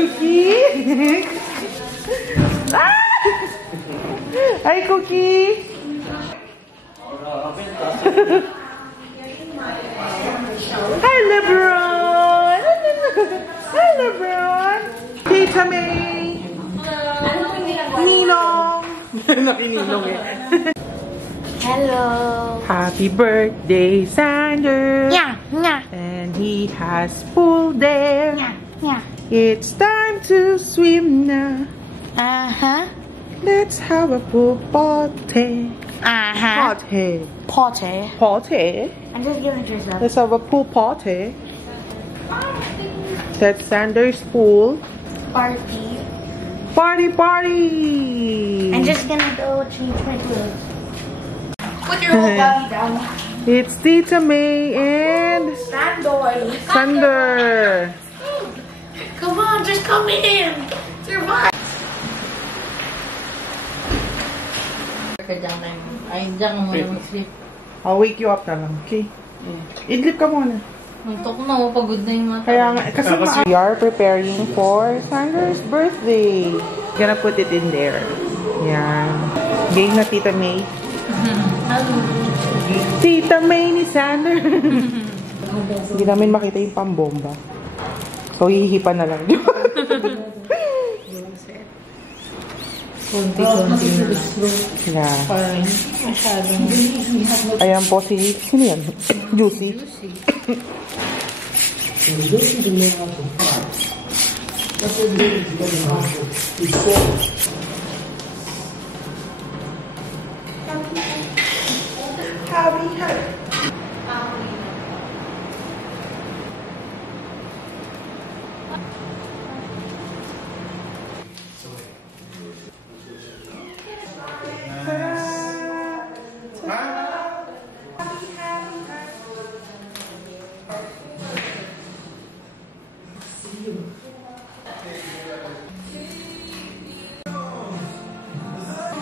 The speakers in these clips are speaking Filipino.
Cookie! Ah! Hi, Cookie! Hi, LeBron! Hi, LeBron! Tita May! Ninong! Nakininong eh. Hello! Happy birthday, Sander! Yeah, yeah. And he has pool there. Yeah, yeah. It's time to swim now. Uh-huh. Let's have a pool party. Uh-huh. Party. Party. Party. I'm just giving it yourself. Let's have a pool party. That's Sander's pool. Party. Party, party. I'm just gonna go change my clothes. Put your whole body down. It's Tita May and Sander. Come on, just come in. Survive. Ay, diyan ka muna mag-sleep. I'll wake you up na lang, okay? Idlip ka muna. Muntok na, pagod na yung mata. Kaya nga, kasi we are preparing for Sander's birthday. Gonna put it in there. Yan. Game na Tita May. Tita May ni Sander. Hindi namin makita yung pambomba. So, hihipan na lang. Konti-konti na lang. Yeah. Parang masyadong... Ayan po si... Sino yan? Juicy.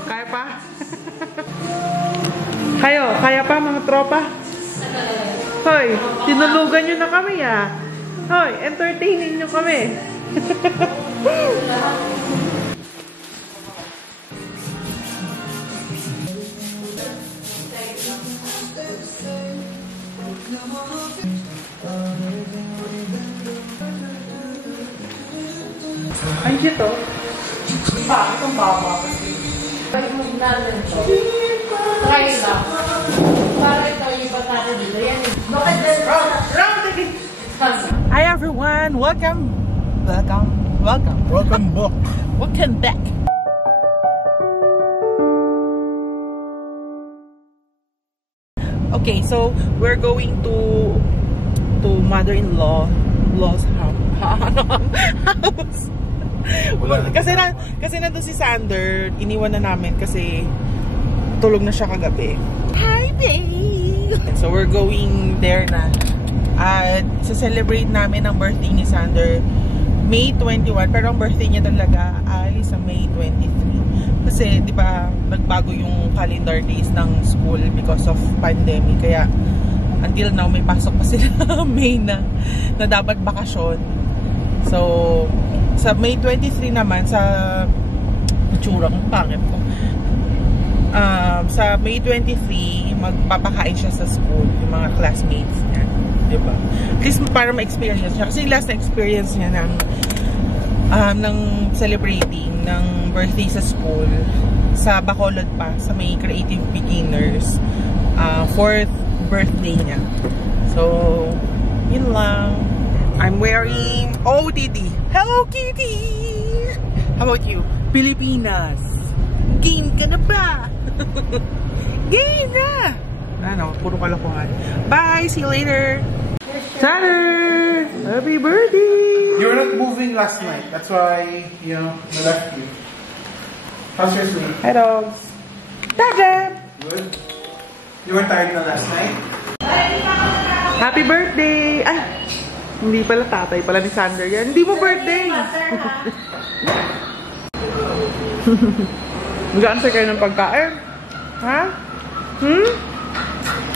Kaya pa? Kaya pa mga tropa? Hoy, tinulugan nyo na kami ah. Hoy, entertainin nyo kami. Ay, dito. Bakit ang baba kasi? Pag-move natin ito. Try lang. Para ito yung iba natin dito. Yan. Bakit din? Round again. Hi everyone, welcome back. Okay, so we're going to mother-in-law's house. Kasi nandun si Sander, iniwan na namin kasi tulog na siya kagabi. Hi babe! So we're going there na. At sa-celebrate namin ang birthday ni Sander May 21, pero ang birthday niya talaga ay sa May 23. Kasi di ba nagbago yung calendar days ng school because of pandemic. Kaya until now may pasok pa sila May na dapat bakasyon. So sa May 23 naman, sa itsura kong pangit ko, sa May 23 magpapakain siya sa school yung mga classmates niya, diba? At least para ma-experience niya, kasi last na experience niya ng celebrating ng birthday sa school sa Bacolod pa, sa may Creative Beginners, 4th birthday niya. So yun lang. I'm wearing OOTD. Hello Kitty! How about you? Pilipinas! Game ka na ba? Game na! Ano, puro kalokohan. Bye! See you later! Sander! Happy birthday! You were not moving last night. That's why, you know, I left you. How's your sleep? Hi dogs! Dad! Good? You were tired na last night? Happy birthday! Ay! Hindi pala tatay pala ni Sander yan. Hindi mo birthday! Mag-answer kayo ng pagkain? Ha?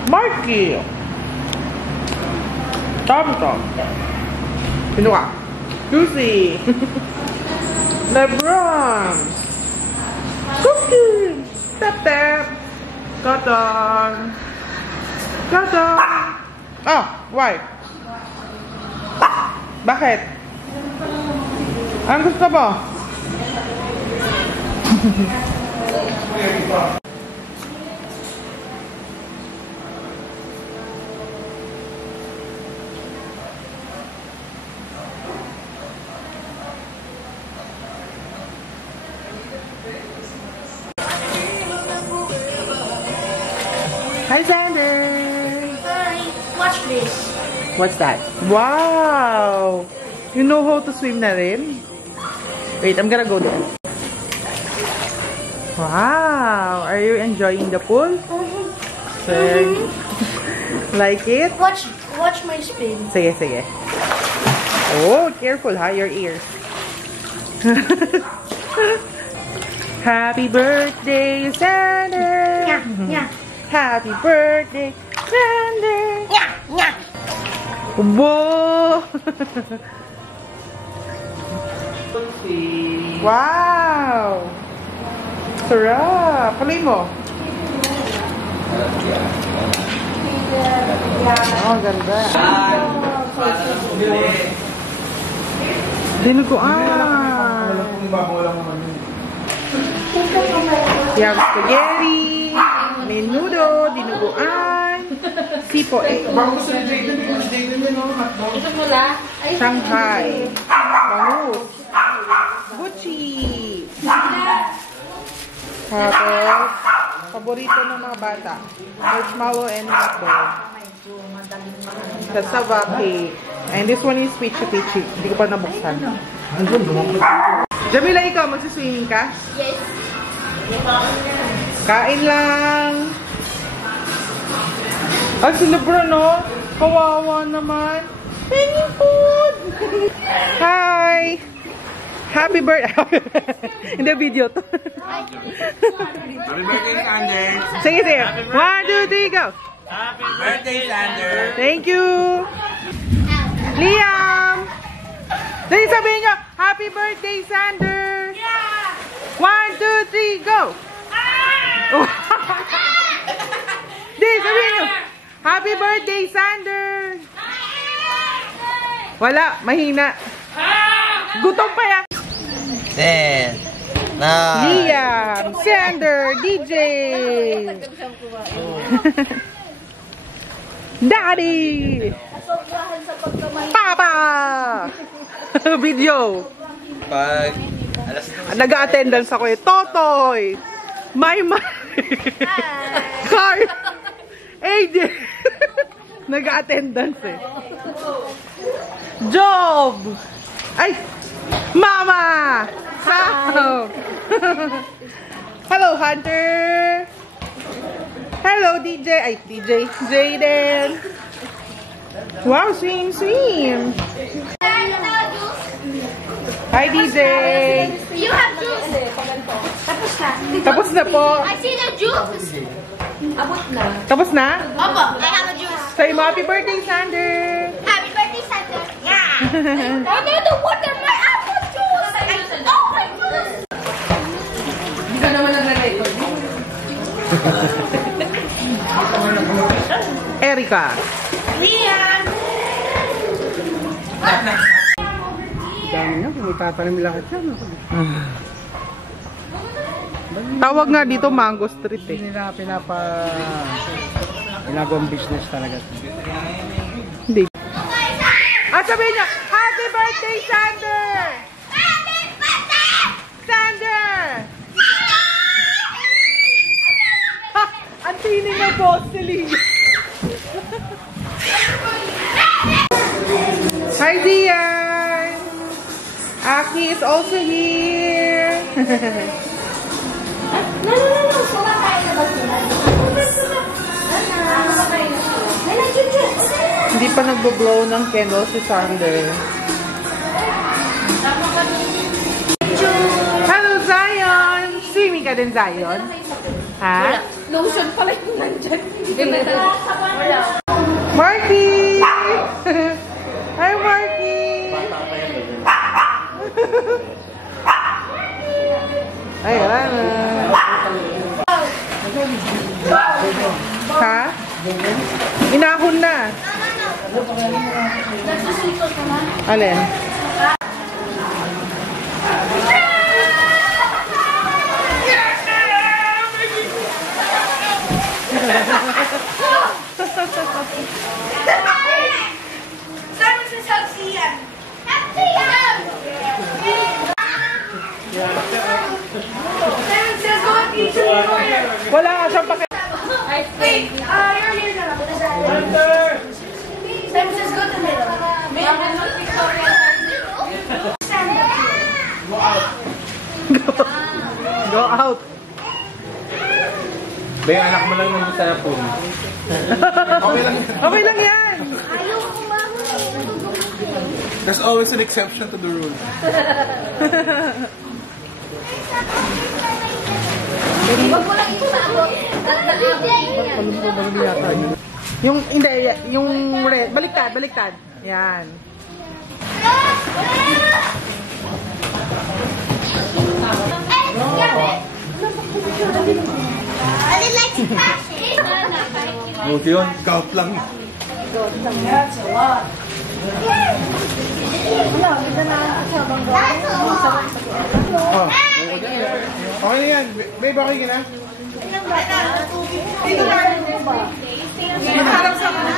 Marky! Tom. Sino ka? Juicy. LeBron. Cookie. Tap tap. Cotton. Cotton. Oh, why? Bakit? Ang gusto mo? Hi, Xander! Hi, watch this. What's that? Wow! You know how to swim na rin? Wait, I'm gonna go there. Wow! Are you enjoying the pool? Like it? Watch my spin. Sige, sige. Oh, careful ha, your ears. Happy birthday, Xander! Yeah, yeah. Happy birthday, Xander! Yeah, yeah. Whoa! Wow! Sarap! Haloy mo. Oh, ganda. Dinuguan. You have spaghetti, menudo, dinuguan, sipo egg, Shanghai, bangus, buchi. Tapos, paborito ng mga bata, marshmallow and hotdog. Cassava cake. And this one is peachy peachy. Hindi ko pa nabuksan. Jamila, ikaw, magsiswimming ka? Yes. Kain lang. At si Lebron, no? Kawawa naman. Penny food! Hi! Happy birthday! Hindi video to. Happy birthday, Xander! Sige, sige. 1, 2, 3, go! Happy birthday, Xander! Thank you! Liam! Dali sabihin nyo, happy birthday, Xander! Yeah. 1, 2, 3, go! Dali sabihin nyo, happy birthday, Xander! Wala, mahina. Gutom pa yan. 10, 9, Liam, Xander, DJ. Daddy. Papa. Video. Pag alas Nag-attendance ako eh. Totoy. Maymay. Car. AJ. Nag-attendance eh. Job. Ay. Mama. Hello. Hello, Hunter. Hello, DJ. Ay, DJ. Jaden. Wow, swim, swim. Hi, DJ. You have juice. Tapos na. Tapos na po. I see the juice. Abot na. Tapos na? Opo, I have a juice. Say mo, happy birthday, Xander. Happy birthday, Santa. Yeah. Oh, no, the water, my apple juice. Oh, my goodness. Hindi ka naman nagre-record. Erica. Liam. Dami niya, kung itatanim lahat yan. Tawag nga dito Mango Street eh. Hindi nila ginagawang business talaga. Hindi. At sabihin niya, happy birthday, Xander! Happy birthday. Xander! Ha! Ang tining ng boss ni Lee. Hi, Dian! Aki is also here. No. Kumakain na ba sila? Hindi pa nagbo-blow ng candle si Xander. Hello, Zion! Swimming ka din, Zion? Ha? Lotion pala yung nandyan. Wala. Marky! Hi, Marky! Ay, wala na. Ha? Inahon na. Alin? Wala ka siyang pake... Wait, you're here now. Simon says go to the middle. Go out. Ba yung anak mo lang nung gusto na pool? Okay lang yan. There's always an exception to the rule. Wag mo lang isabot. Yung, hindi, yung red. Baliktad, baliktad. Yan. Buti yun, gout lang. That's a lot. Oh. Okay na yan. Babe, okay ka na? Maharap sa mga.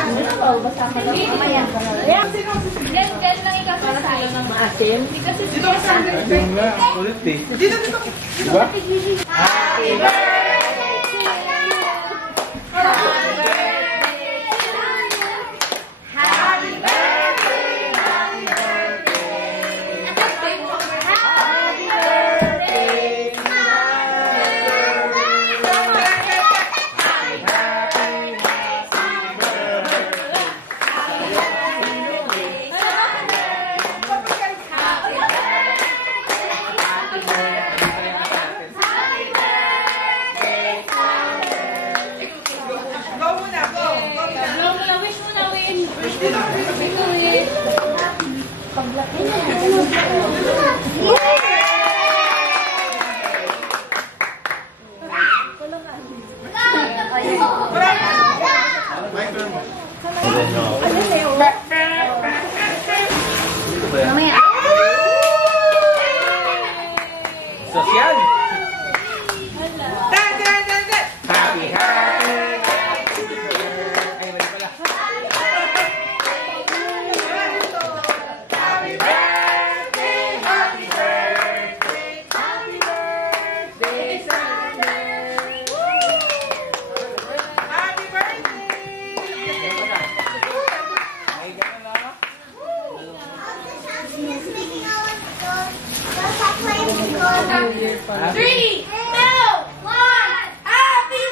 Gan lang ikapasahin ng maasin. Dito ka sa akin. Ito nga, ulit eh. Dito, dito. Diba? Happy birthday! Social! Happy, happy! Ay, mali pala. Three, two, one, happy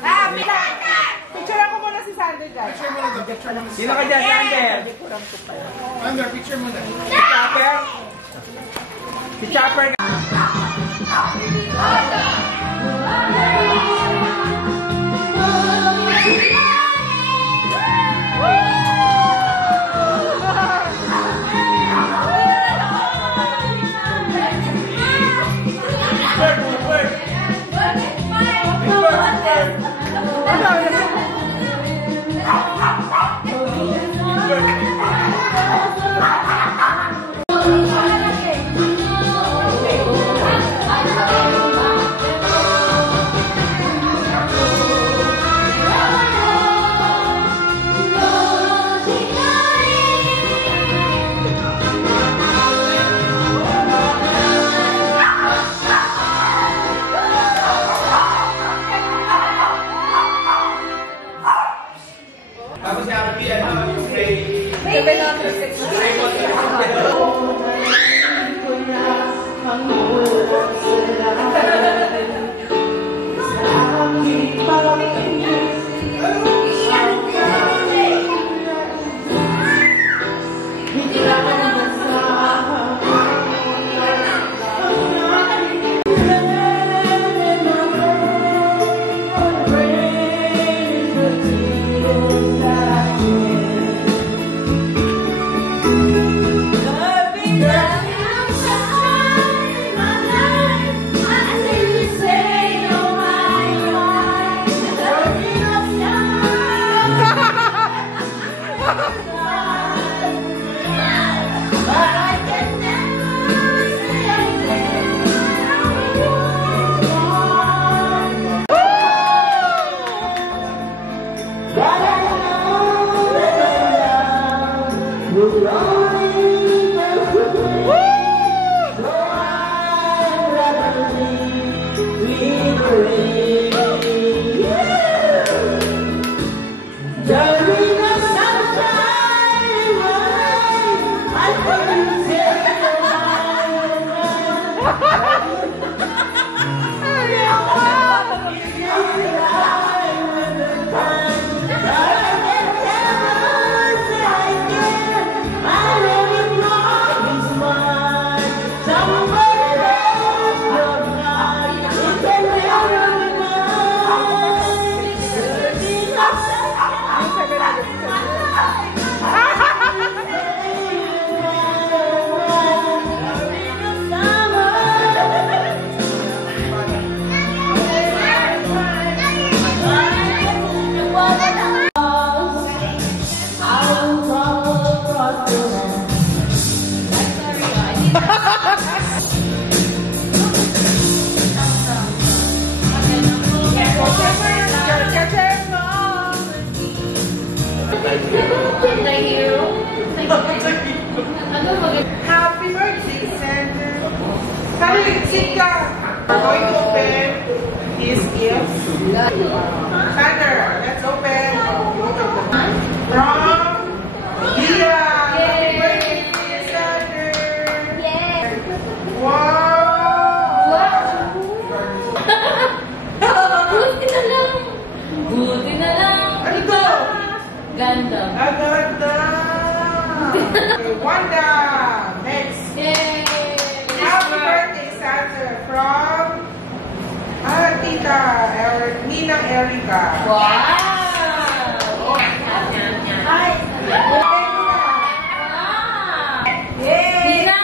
Happy birthday! Picture ako muna si Sander dyan. Sino ka dyan, Sander? Under, picture mo na. Si Chopper? Si Chopper ka? Ano maganda? Happy birthday, Sander. Sander, sit ka. We're going to open his gifts. Sander, let's open. From Leah. Happy birthday, Sander. Yay! Wow! Buti na lang. Buti na lang. Ano ito? Ganda. Aganda. Wanda. Next. Yay! Happy birthday, Sander. From Tita Ninang Erica. Wow! Ay! Ninang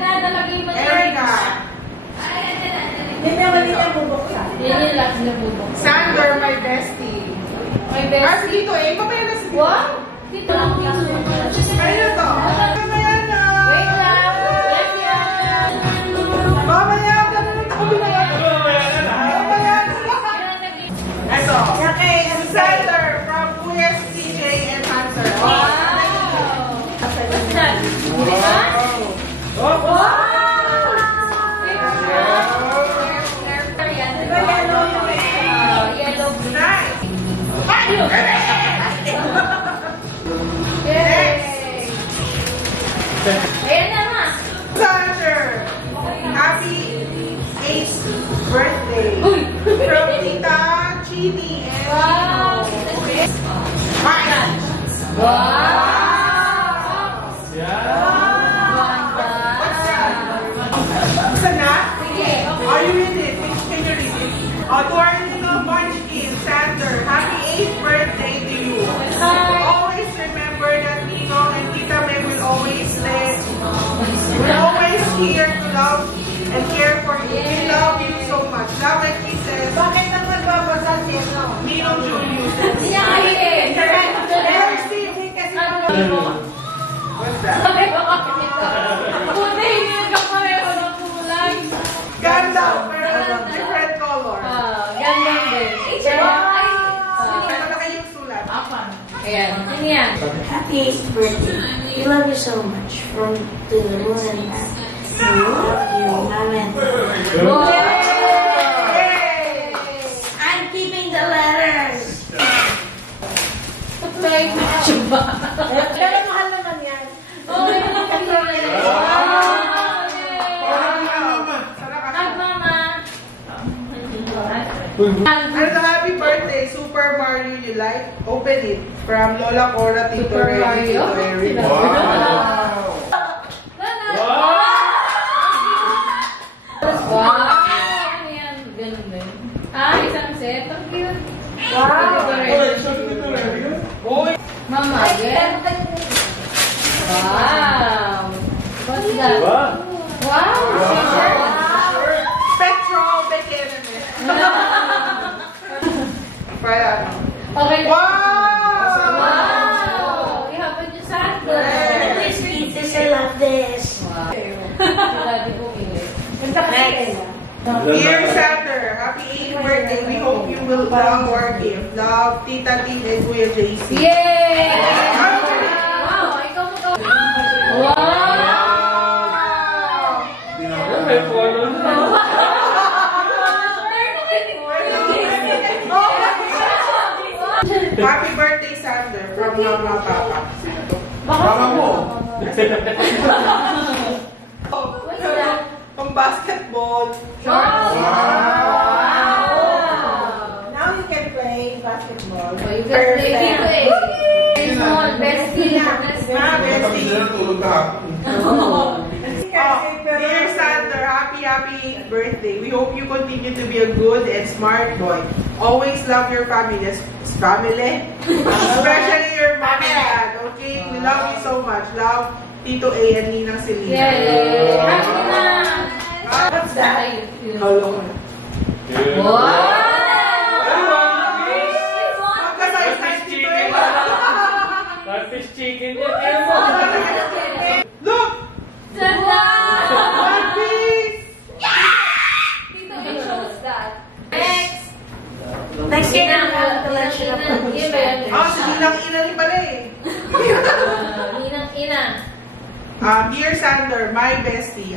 nalagay mo na. Erica. Yun yung last na bubok. Sander, my bestie. My best. Dito eh. Mamaya na sa dito. Wow! Dito lang. Ayun na to. Mamaya na. Wait lang. Yes, yan. Mamaya na. Mamaya na. Ito. Sander from Kuya CJ and Hunter. Wow! What's that? Diba? Wow! Yellow. Nice. Yay! Ayan na ma. Sander, happy 8th birthday. Uy! From Tita Chini and Wow! Mark. Wow! What's that? Isa na? Sige. Are you read it? Can you read it? To our little munchkin, Sander, happy 8th birthday to you. Hi. Always remember that Ninong and Tita May will always stay. We're always here to love and care for you. We love you so much. Love and kisses. Bakit ang nagbabasa siya, no? Ninong Julius. Hindi niya kaya eh. Mercy, kasi What's that? Buti, hindi ka pareho ng kulay. Ganda, pero different color. Ganda din. Malaki yung sulat. Ayan. Ano yan? Happy 8th birthday. We love you so much. From to the moon and back. We love you, Mama. Yay! I'm keeping the letters. Thank you. Pero mahal naman yan. Oh, yun ang kulay. Hug, Mama. Ano na happy birthday, Super Mario you like? Open it. From Lola Cora, Tito Super Ray, Mario? Tito Eric. Wow! Wow! Ano yan? Ganun din. Isang set. Ang cute. Uy! Mama, again. Wow! What's that? Wow! Petrol Bekeneme. Kaya ano? Okay. Wow! Wow! You have a new sandal. This pieces, I love this. Wow. Daddy ko pili. Dear Sander, happy 8th birthday. We hope you will love our gift. Love, Tita Tin and Kuya JC. Yay! Wow! Ikaw mo to. Wow! Happy birthday, Sander, from Mama Papa. Mama mo! What's that? Pang basketball. Wow! Now you can play basketball. Oh, you can play dito eh. Small bestie. Bestie. Tulog ka. Dear Sander, happy birthday. We hope you continue to be a good and smart boy. Always love your family. Especially your mom and dad. Okay? We love you so much. Love, Tito A and Ninang Selena. Yay! Happy na! What's that? Wow! Magkasay-size dito eh. Fish chicken. Look! Ganda! One piece! Tito, it shows that. Next year, I'm going to let you know. Ah, si Ninang Ina rin pala eh. Ninang ina. Dear Sander, my bestie.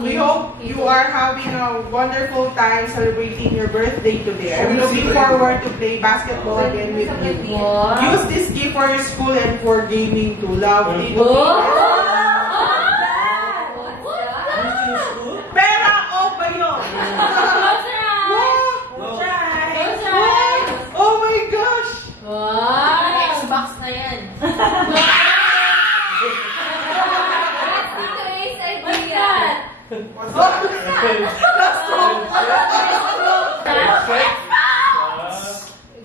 We hope you are having a wonderful time celebrating your birthday today. I'm looking forward to play basketball again with you. Use this gift for your school and for gaming too. Love you. Pera o ba yun? Oh my gosh! Xbox na yan.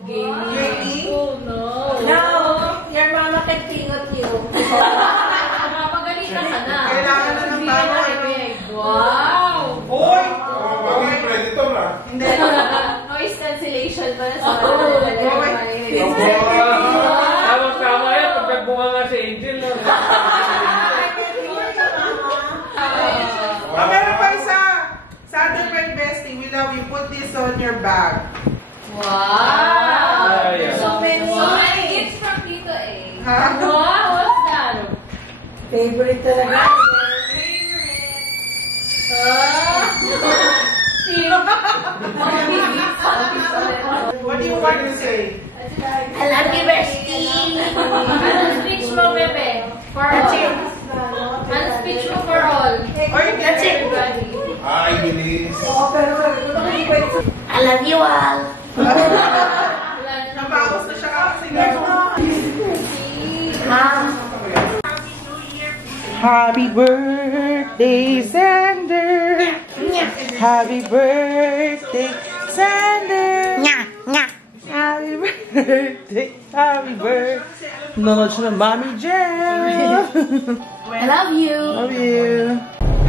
Gaming? Oh no. Your mama can tingot you. Mapagalitan ka na. Kailangan na ng bago. Wow! Oy! Bakit predator ah? Hindi. Noise cancellation pa na sa Tama yan. Pag nagbunga nga si Angel. No? Meron pa isa. Sander, my bestie, we love you. Put this on your bag. Wow! Yeah. So many gifts from Tito A. Ha? Wow! What's that? Favorite talaga. What do you want to say? I love you, bestie. Anong speech mo, bebe? For all. Anong speech mo for all? Oy, that's it. Everybody. Ay, bilis. I love you all. Nabawas na siya kasi. Mom. Happy birthday, Sander. Happy birthday, Sander. Happy birthday. Happy birthday. Nanonood siya ng Mommy Jam. I love you. Love you.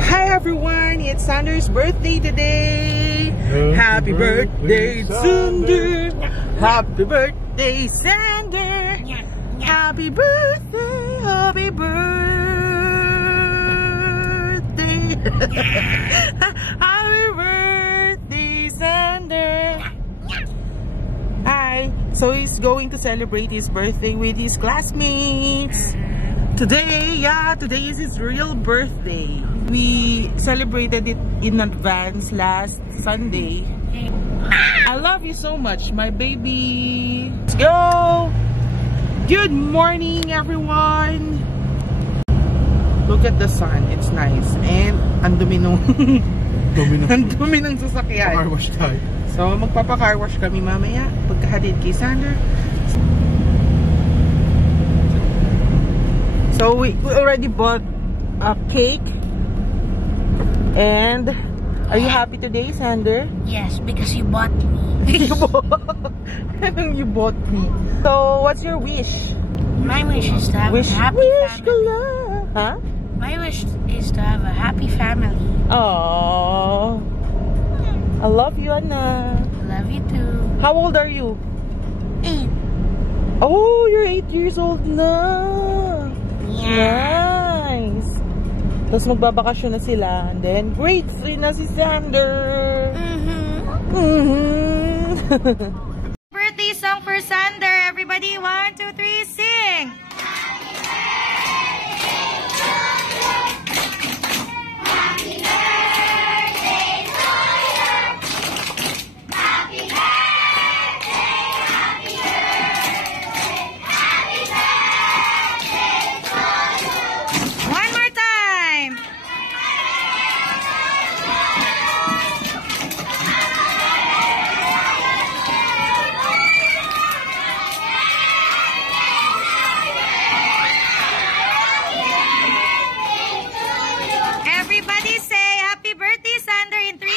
Hi everyone, it's Sander's birthday today. Happy birthday, Sander. Happy birthday, Sander. Happy birthday, happy birthday. Happy birthday, Sander. Hi. So he's going to celebrate his birthday with his classmates. Today is his real birthday. We celebrated it in advance last Sunday. I love you so much, my baby. Let's go. Good morning, everyone. Look at the sun. It's nice. And ang dumi nung ang dumi ng sasakyan. Car wash tayo. So, magpapa-car wash kami mamaya pagkahatid kay Sander. So, we already bought a cake. And, are you happy today, Sander? Yes, because you bought me. You bought me. So, what's your wish? My wish is to have a happy family. Huh? My wish is to have a happy family. Aww. I love you, Anna. Love you too. How old are you? 8. Oh, you're 8 years old na. Yeah. Nice. Tapos magbabakasyon na sila. And then, grade 3 na si Sander. Birthday song for Sander. Everybody, 1, 2, 3, sing! One more time! Everybody say happy birthday, Sander, in 3.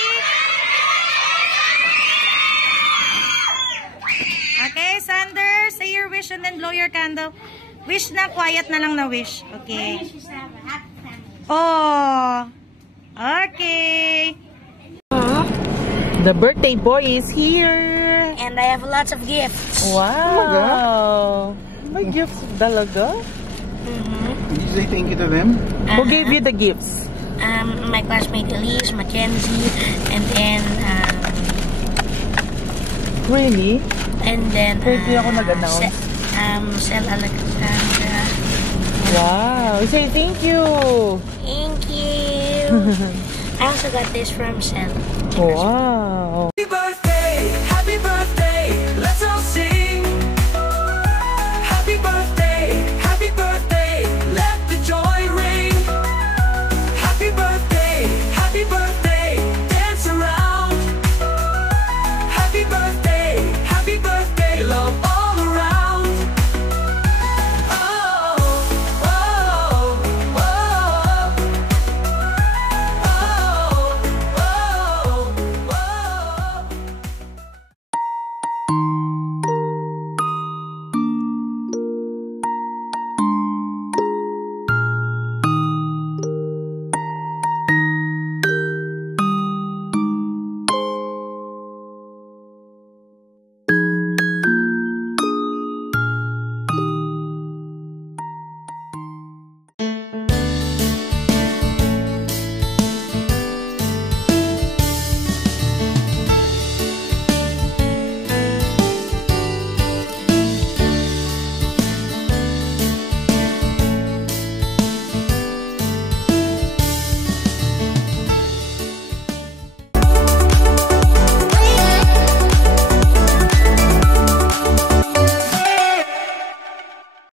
Okay, Sander, say your wish and then blow your candle. Wish na, quiet na lang na wish. Okay. Oh. Okay. The birthday boy is here. And I have lots of gifts. Wow. May gifts talaga? Did you say thank you to them? Who gave you the gifts? My classmate Elise, Mackenzie, and then Really? and then Pwede ako nag-announce. Sel Alexandra. Wow. Say thank you. Thank you. I also got this from Sam. Wow.